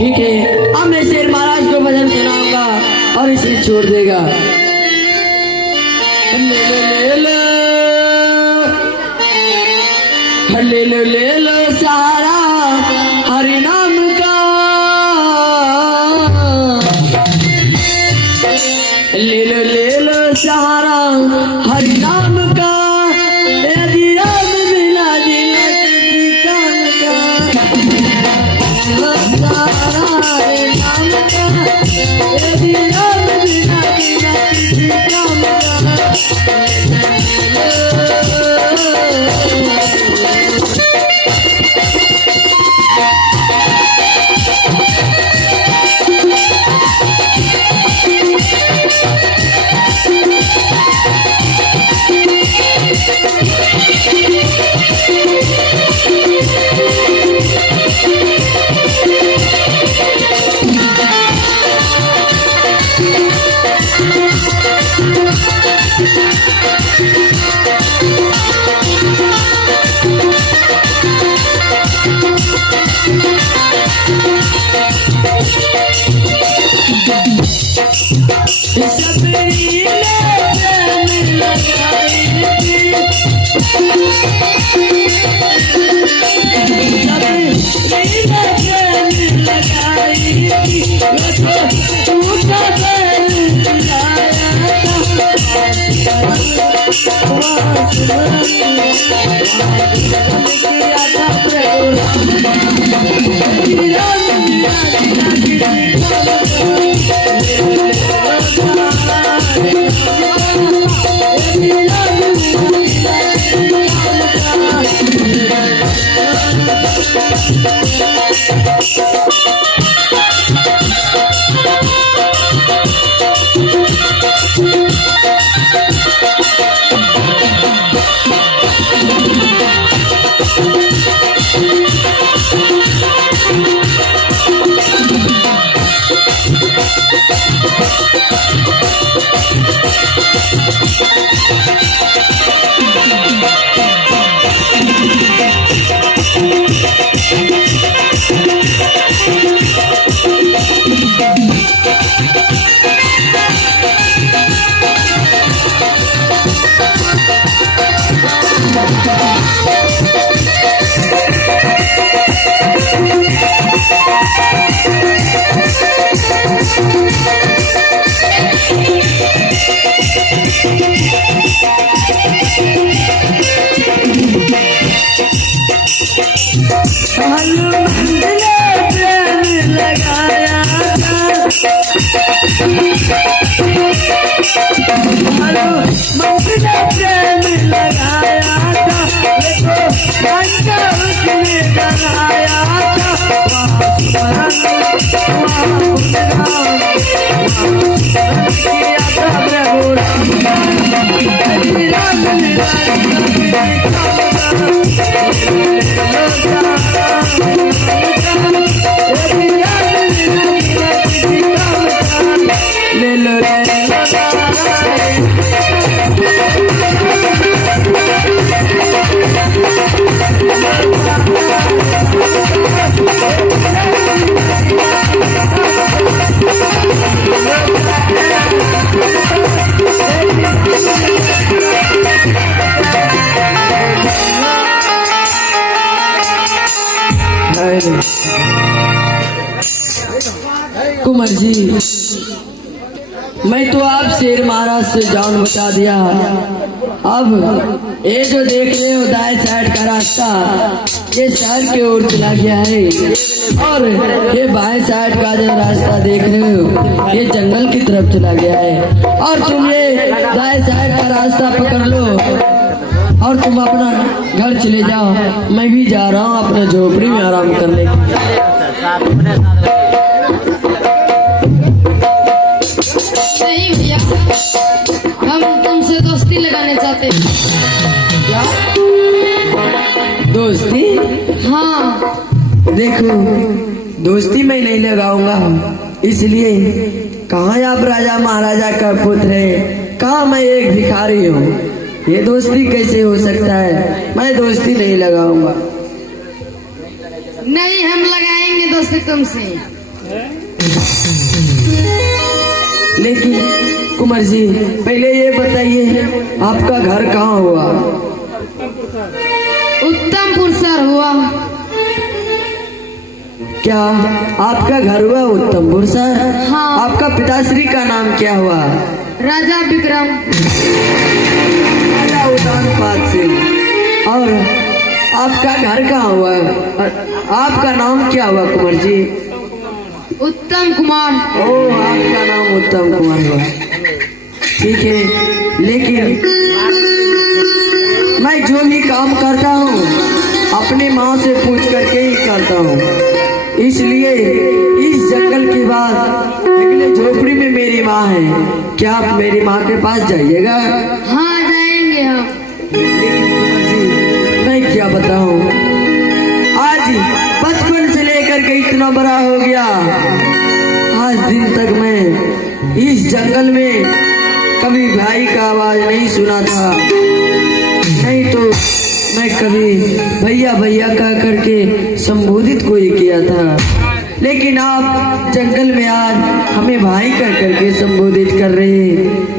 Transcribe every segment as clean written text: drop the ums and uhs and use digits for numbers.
ठीक है, अब मैं शेर महाराज को भजन सुनाऊंगा और इसे छोड़ देगा। ले लो सहारा हरि नाम का, ले लो सहारा हरि नाम का, यदि राम बिना दिन काम का, सहारा हरि नाम का, यदि राम बिना दिन काम का। कुंवर जी, मैं तो आप शेर महाराज से जान बचा दिया। अब ये जो देख रहे हो दाएं साइड का रास्ता, ये शहर की ओर चला गया है, और ये बाएं साइड का जो रास्ता देख रहे हो ये जंगल की तरफ चला गया है। और तुम ये दाएं साइड का रास्ता पकड़ लो और तुम अपना घर चले जाओ। मैं भी जा रहा हूँ अपने झोपड़ी में आराम करने। नहीं भैया, हम तुमसे दोस्ती लगाने चाहते हैं। क्या दोस्ती? हाँ। देखो, दोस्ती मैं नहीं लगाऊंगा, इसलिए कहाँ आप राजा महाराजा का पुत्र है, कहाँ मैं एक भिखारी हूँ। ये दोस्ती कैसे हो सकता है? मैं दोस्ती नहीं लगाऊंगा। नहीं, हम लगाएंगे दोस्ती तुमसे। लेकिन कुंवर जी पहले ये बताइए आपका घर कहाँ हुआ? उत्तमपुर सर हुआ। क्या आपका घर हुआ उत्तमपुर सर? हाँ। आपका पिताश्री का नाम क्या हुआ? राजा विक्रम। राजा उदानपाद सिंह। और आपका घर कहाँ हुआ? आपका नाम क्या हुआ कुंवर जी? उत्तम कुमार। ओ आपका नाम उत्तम कुमार हुआ, ठीक है। लेकिन मैं जो भी काम करता हूँ अपनी माँ से पूछ करके ही करता हूँ, इसलिए इस जंगल के बाद अगले झोपड़ी में मेरी माँ है, क्या आप मेरी माँ के पास जाइएगा? हाँ जाएंगे हम। लेकिन कुंवर जी मैं क्या बताऊँ, आज बचपन से लेकर के इतना बड़ा हो गया, आज दिन तक मैं इस जंगल में कभी भाई का आवाज नहीं सुना था, नहीं तो मैं कभी भैया भैया कह करके संबोधित कोई किया था। लेकिन आप जंगल में आज हमें भाई कह करके संबोधित कर रहे हैं।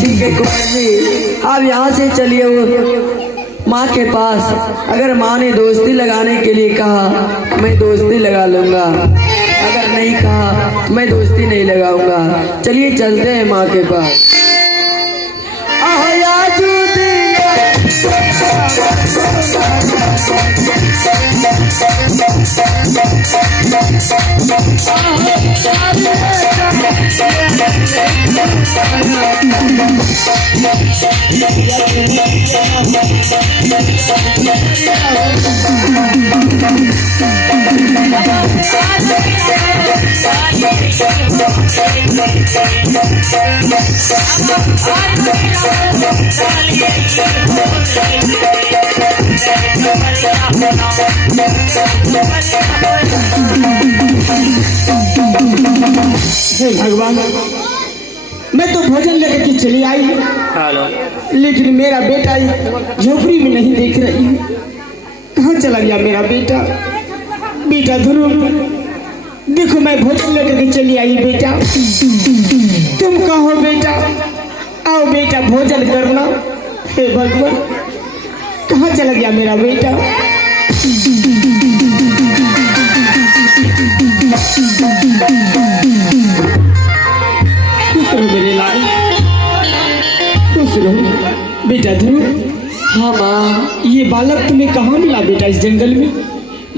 ठीक है कुमार जी, आप यहाँ से चलिए वो माँ के पास। अगर माँ ने दोस्ती लगाने के लिए कहा मैं दोस्ती लगा लूंगा, अगर नहीं कहा मैं दोस्ती नहीं लगाऊंगा। चलिए चलते हैं माँ के पास। भगवान, मैं तो भोजन लेकर के चली आई, लेकिन मेरा बेटा झोपड़ी में नहीं देख रही। कहाँ चला गया मेरा बेटा? बेटा ध्रुव, देखो मैं भोजन लेकर के चली आई। बेटा तुम कहो बेटा, आओ बेटा भोजन करना। हे भगवान, कहाँ चला गया मेरा बेटा? खुश रहो मेरे लाल, खुश रहो बेटा ध्रुव। हाँ माँ। ये बालक तुम्हें कहाँ मिला बेटा इस जंगल में?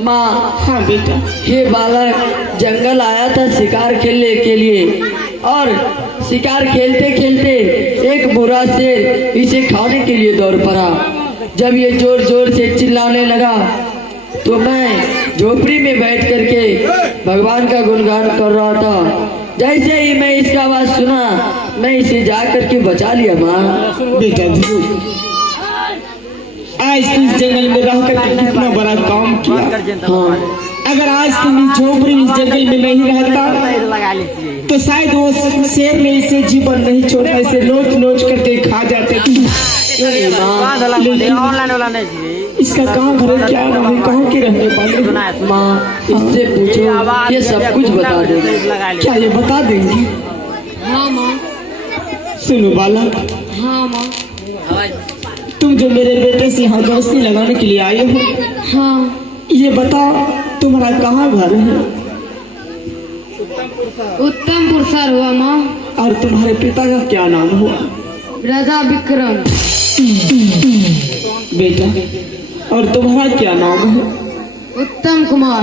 माँ, हाँ बेटा। ये बालक जंगल आया था शिकार खेलने के लिए और शिकार खेलते खेलते एक बुरा शेर इसे खाने के लिए दौड़ पड़ा। जब ये जोर जोर से चिल्लाने लगा तो मैं झोपड़ी में बैठ करके भगवान का गुणगान कर रहा था। जैसे ही मैं इसका आवाज सुना मैं इसे जा करके बचा लिया माँ। बेटा ध्रुव, आज तुम इस जंगल में रह कर कितना बड़ा काम किया। हाँ, अगर आज तुम इस झोपड़ी इस जंगल में नहीं रहता तो शायद वो शेर ने इसे जीवन नहीं छोड़ा, इसे नोच नोच करके खा जाते। इसका कहाँ घर है, क्या नाम है, कहाँ के रहने वाले? माँ, इससे पूछो, ये सब कुछ बता देगी। क्या ये बता देंगे? हाँ माँ। सुनो बालक, हाँ माँ। तुम जो मेरे बेटे से यहाँ दोस्ती लगाने के लिए आए हो, हाँ। ये बता तुम्हारा कहाँ घर है? उत्तमपुर सर हुआ माँ। और तुम्हारे पिता का क्या नाम हुआ? राजा विक्रम। बेटा, और तुम्हारा क्या नाम है? उत्तम कुमार।